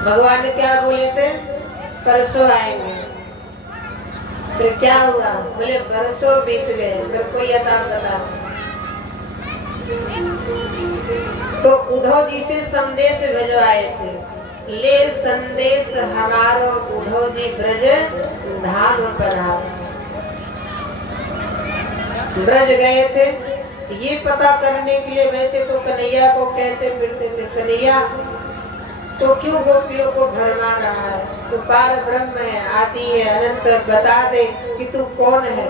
भगवान ने क्या बोले थे? परसों आएंगे। फिर क्या हुआ? बोले बरसों बीत गए, फिर कोई अता पता। तो उद्धव जी से संदेश भिजवाए थे, ले संदेश हमारो उद्धव जी ब्रज धाम पधारो। ब्रज गए थे ये पता करने के लिए। वैसे तो कन्हैया को कहते फिरते थे, कन्हैया तो क्यों गोपियों को भरमा रहा है? तू पार ब्रह्म है, आदि है, अनंत, बता दे कि तू कौन है।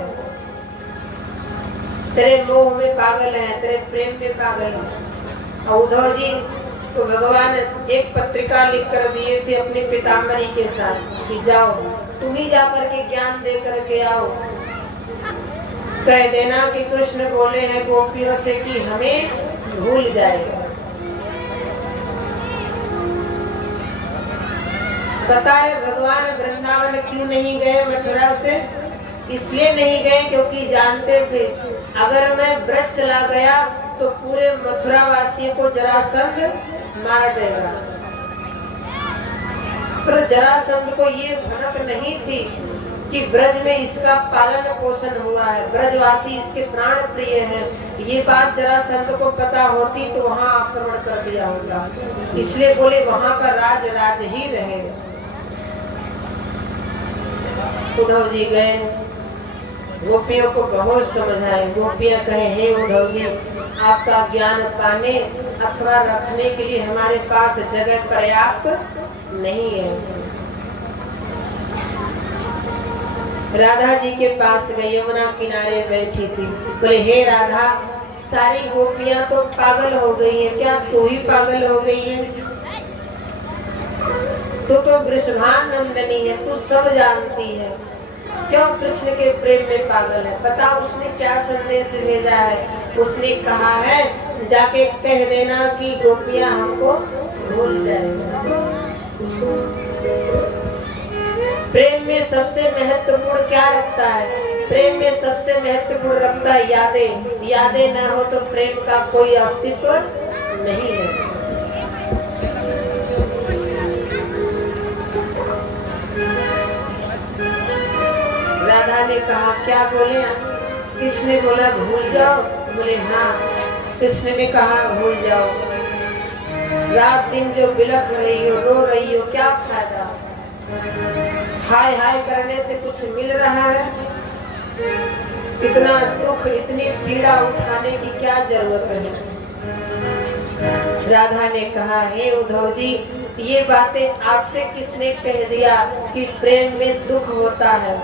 तेरे मोह में पागल है, तेरे प्रेम में पागल है। और उद्धव जी तो भगवान एक पत्रिका लिख कर दिए थे अपने पितामही के साथ कि जाओ तुम ही जाकर के ज्ञान दे करके आओ, कह देना कि कृष्ण बोले हैं गोपियों से कि हमें भूल जाएगा। पता है भगवान वृंदावन क्यों नहीं गए मथुरा से? इसलिए नहीं गए क्योंकि जानते थे अगर मैं ब्रज चला गया तो पूरे मथुरा वासियों को जरासंध मार देगा। पर जरासंध को ये भनक नहीं थी कि ब्रज में इसका पालन पोषण हुआ है, ब्रजवासी इसके प्राण प्रिय हैं। ये बात जरासंध को पता होती तो वहाँ आक्रमण कर दिया होता। इसलिए बोले वहाँ का राज राज ही रहे। उद्धव जी गए, गोपियों को बहुत समझाए। गोपियां कहे हे उद्धव जी आपका ज्ञान पाने अथवा रखने के लिए हमारे पास जगह पर्याप्त नहीं है। राधा जी के पास गई, यमुना किनारे बैठी थी। बोले हे राधा सारी गोपियां तो पागल हो गई है, क्या तू ही पागल हो गई है? तू तो वृषभान नंदनी है, तू सब जानती है, क्यों कृष्ण के प्रेम में पागल है? पता उसने क्या संदेश भेजा है? उसने कहा है जाके कह देना कि गोपियां हमको भूल जाएंगी। प्रेम में सबसे महत्वपूर्ण क्या रखता है? प्रेम में सबसे महत्वपूर्ण रखता है यादें। यादें न हो तो प्रेम का कोई अस्तित्व नहीं है। राधा ने कहा क्या बोले? कृष्ण ने बोला भूल जाओ। बोले हाँ। कृष्ण ने कहा भूल जाओ। रात दिन जो बिलख रही हो, रो रही हो, क्या फायदा? हाय हाय करने से कुछ मिल रहा है? इतना दुख इतनी पीड़ा उठाने की क्या जरूरत है? राधा ने कहा हे उद्धव जी ये बातें आपसे किसने कह दिया कि प्रेम में दुख होता है,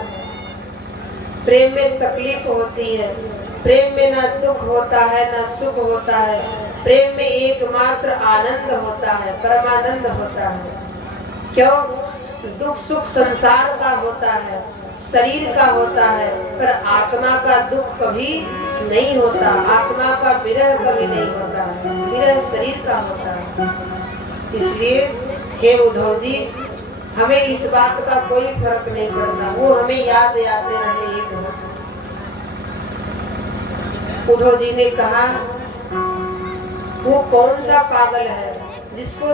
प्रेम में तकलीफ होती है? प्रेम में ना दुख होता है ना सुख होता है। प्रेम में एकमात्र आनंद होता है, परमानंद होता है। क्यों? दुख सुख संसार का होता है, शरीर का होता है, पर आत्मा का दुख कभी नहीं होता, आत्मा का विरह कभी नहीं होता है, विरह शरीर का होता है। इसलिए हे उद्धव जी हमें इस बात का कोई फर्क नहीं पड़ता, वो हमें याद आते रहे ये बहुत। उद्धव जी ने कहा वो कौन सा पागल है जिसको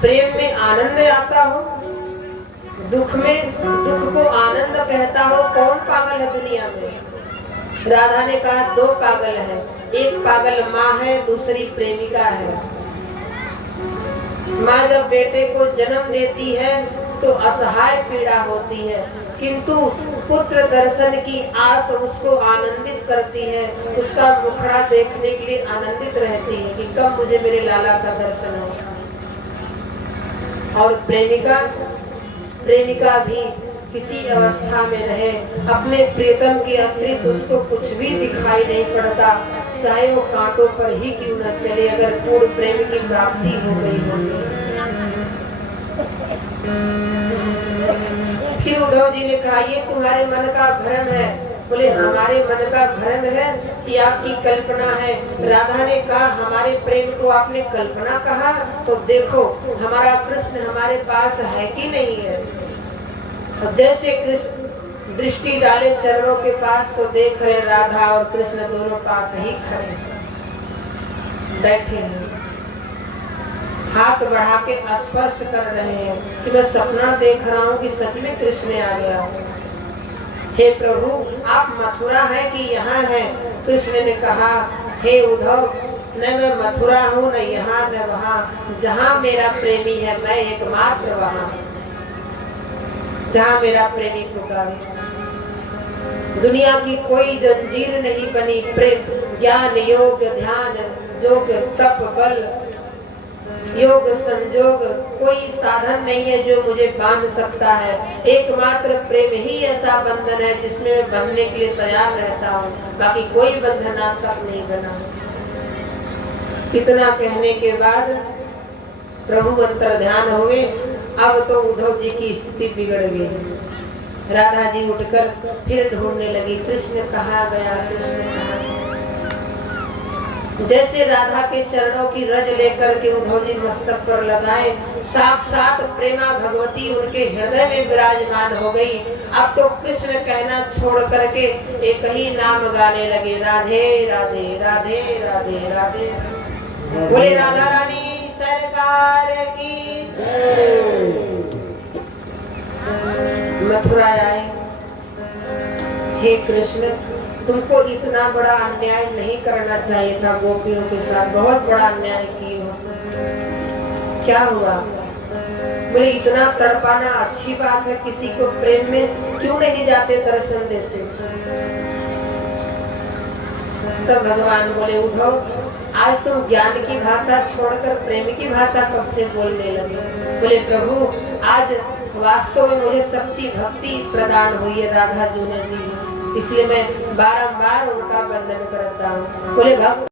प्रेम में आनंद आता हो, दुख में दुख को आनंद कहता हो? कौन पागल है दुनिया में? राधा ने कहा दो पागल है, एक पागल माँ है, दूसरी प्रेमिका है। माँ जब बेटे को जन्म देती है तो असहाय पीड़ा होती है, किंतु पुत्र दर्शन की आस उसको आनंदित करती है, उसका मुखड़ा देखने के लिए आनंदित रहती है कि कब मुझे मेरे लाला का दर्शन हो। और प्रेमिका भी किसी अवस्था में रहे अपने प्रियतम के अतिरिक्त उसको कुछ भी दिखाई नहीं पड़ता, चाहे वो कांटों पर ही क्यों न चले, अगर पूर्ण प्रेम की प्राप्ति हो गई होगी। फिर उद्धव जी ने कहा ये तुम्हारे मन का भ्रम है। बोले हमारे मन का भ्रम है कि आपकी कल्पना है? राधा ने कहा हमारे प्रेम को आपने कल्पना कहा, तो देखो हमारा कृष्ण हमारे पास है कि नहीं है। अब जैसे कृष्ण दृष्टि डाले चरणों के पास तो देख रहे राधा और कृष्ण दोनों पास ही खड़े बैठे हैं। हाथ बढ़ा के स्पर्श कर रहे हैं कि मैं सपना देख रहा हूँ कि सच में कृष्ण आ गया। हे प्रभु, आप मथुरा है कि यहाँ है? कृष्ण ने कहा, हे उद्धव, न मैं मथुरा हूँ, न यहाँ न वहाँ। जहाँ मेरा प्रेमी है मैं एकमात्र वहाँ, जहाँ मेरा प्रेमी पुकारे। दुनिया की कोई जंजीर नहीं बनी प्रेम, ज्ञान योग ध्यान जोग तप बल योग संजोग, कोई साधन नहीं है जो मुझे बांध सकता है। एकमात्र प्रेम ही ऐसा बंधन है जिसमें मैं बंधने के लिए तैयार रहता हूँ, बाकी कोई बंधन आज तक नहीं बना। इतना कहने के बाद प्रभु अंतर ध्यान हुए। अब तो उद्धव जी की स्थिति बिगड़ गई। राधा जी उठकर फिर ढूंढने लगी, कृष्ण कहाँ गया, कृष्ण कहाँ गया। जैसे राधा के चरणों की रज लेकर के उद्धव जी मस्तक पर लगाए, साक्षात प्रेमा भगवती उनके हृदय में विराजमान हो गई। अब तो कृष्ण कहना छोड़ करके एक ही नाम गाने लगे, राधे राधे राधे राधे राधे। बोले राधा रानी सरकार की। मथुरा आए। हे कृष्ण, तुमको इतना बड़ा अन्याय नहीं करना चाहिए था गोपियों के साथ, बहुत बड़ा अन्याय किए हो। क्या हुआ? बोले इतना तड़पाना अच्छी बात है, किसी को प्रेम में क्यों नहीं जाते दर्शन देते? तब भगवान बोले, उद्धव, आज तुम ज्ञान की भाषा छोड़कर प्रेम की भाषा कब से बोलने लगे? बोले प्रभु, आज वास्तव में मुझे सच्ची भक्ति प्रदान हुई है, राधा जी ने दी, इसलिए मैं बारंबार उनका वंदन करता हूँ। बोले भक्त